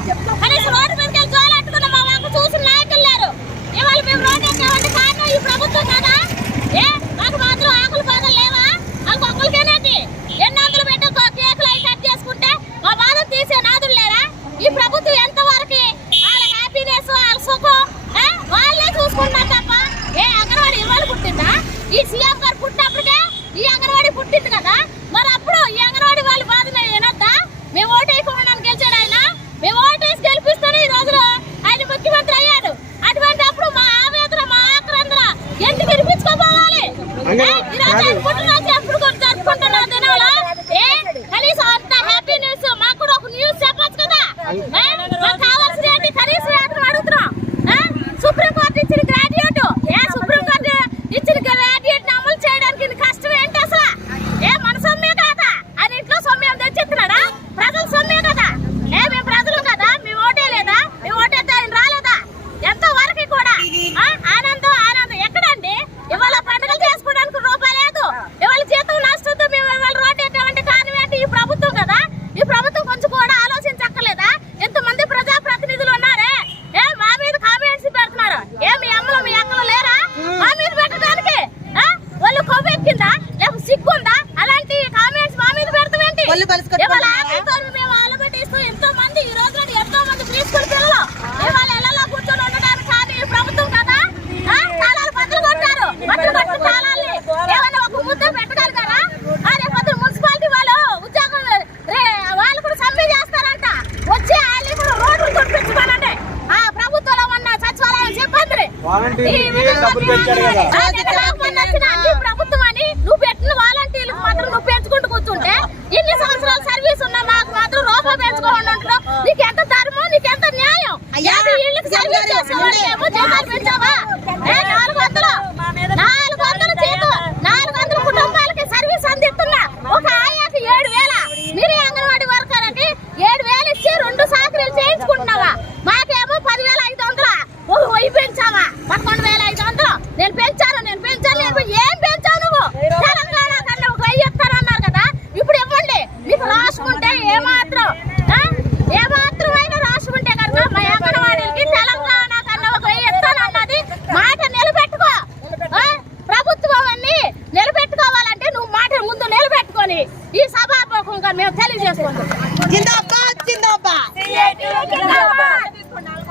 కనీసం రోడ్డు మీదకి వెళ్ళి జోలెట్టుకున్న మా మాకు చూసిన నాయకులు లేరు. ఇవాళ మేము రోడ్డు ఎక్కామంటే కారణం ఈ ప్రభుత్వం కదా. మాకు మాత్రం ఆకులు బాధలు లేవా? మాకు ఒక్కరికేనేది ఎన్ని వందలు పెట్టి కేకులు అవి కట్ చేసుకుంటే మా బాధలు తీసే నాదులు లేరా? ఈ ప్రభుత్వం ఎంతవరకు వాళ్ళ హ్యాపీనెస్ వాళ్ళ సుఖం వాళ్ళే చూసుకుంటున్నారు తప్ప అంగన్వాడీ ఇవాళ పుట్టిందా? ఈ సీఎం గారు పుట్టినప్పటికే ఈ అంగన్వాడీ పుట్టింది కదా. మరి అప్పుడు ఈ అంగన్వాడీ వాళ్ళ బాధ వినొద్దా? మేము ఓటేయకుండా గెలిచాడు ఆయన. మేము ఓటేసి గెలిపిస్తేనే ఈ రోజులో ఆయన ముఖ్యమంత్రి అయ్యాడు. అటువంటి అప్పుడు మా ఆవేదన మా ఆక్రందన ఎందుకు వినిపించుకోపోవాలి? ఈరోజు ఆయన పుట్టినరోజు ఎప్పుడు జరుపుకుంటున్నాం దినాలు. కనీసం అంత హ్యాపీ న్యూస్ మాకు కూడా ఒక న్యూస్ చెప్పచ్చు కదా. మాకు కావాల్సిన ఏంటి? కనీస వేతనం అడుగుతున్నాం. సుప్రీంకోర్టు ఇచ్చిన గ్రాడ్యుయేట్ సుప్రీంకోర్టు ఇచ్చిన గ్రాడ్యుయేట్ అమలు చేయడానికి కష్టం ఏంటి అసలు? మన సొమ్మే కాదా? అని ఇంట్లో సొమ్యం తెచ్చిస్తున్నాడా? ప్రజల సొమ్మే కదా. మేము ప్రజలు కదా. మేము ఓటే లేదా? మేము ఓటేస్తే ఆయన రాలేదా? ఎంతో వరకు కూడా ఆనందం ఆనందం ఎక్కడండి? ఇవాళ పండుగలు చేసుకోవడానికి రూపాయి లేదు. ఇవాళ జీతం నష్టంతో మేము ఇవాళ రోడ్డు ఎక్కామంటే కారణం ఏంటి? ఈ ప్రభుత్వం కదా. ఈ ప్రభుత్వం కొంచెం కూడా ఆలోచించక్కర్లేదా? ఎంతమంది ప్రజాప్రతినిధులు ఉన్నారే మా మీద కామెంట్స్ పెడుతున్నారు. మీ అమ్మలు మీ అక్కలు లేరా మా మీద పెట్టడానికి? వాళ్ళు కొవ్వెక్కిందా లేకపోతే సిగ్గుందా? అలాంటి కామెంట్స్ మా మీద పెడతామేంటి? ఇవాళ మేము ఆలబెట్టిస్తూ ఎంతో మంది ఈ రోజు ఎంతో మంది ప్రీ స్కూల్ పిల్లలు ఇవాళ ఇళ్లలో కూర్చొని ఉండడానికి కానీ ఈ ప్రభుత్వం కదా. తాళాలు బద్దలు కొట్టారు. బద్దలు కొట్టిన తాళాలని ఏమైనా ఒక ముద్ద పెట్టగలిగారా? రేపు మున్సిపాలిటీ వాళ్ళు ఉద్యోగం వాళ్ళు కూడా సమ్మె చేస్తారంట. వచ్చి వాళ్ళు కూడా రోడ్లు తుడిపించుకోనండి. ప్రభుత్వంలో ఉన్న సచివాలయం సిబ్బంది ప్రభుత్వం అని నువ్వు పెట్టిన వాలంటీర్లకు మాత్రం నువ్వు పెంచుకుంటూ కూర్చుంటే ఇన్ని సంవత్సరాల సర్వీస్ ఉన్నా మాకు మాత్రం రూపాయి పెంచుకోకుండా నీకెంత ధర్మం నీకెంత న్యాయం? ఇళ్ళకి సర్వీస్ చేసేవాళ్ళకేమో జీతాలు పెంచావా?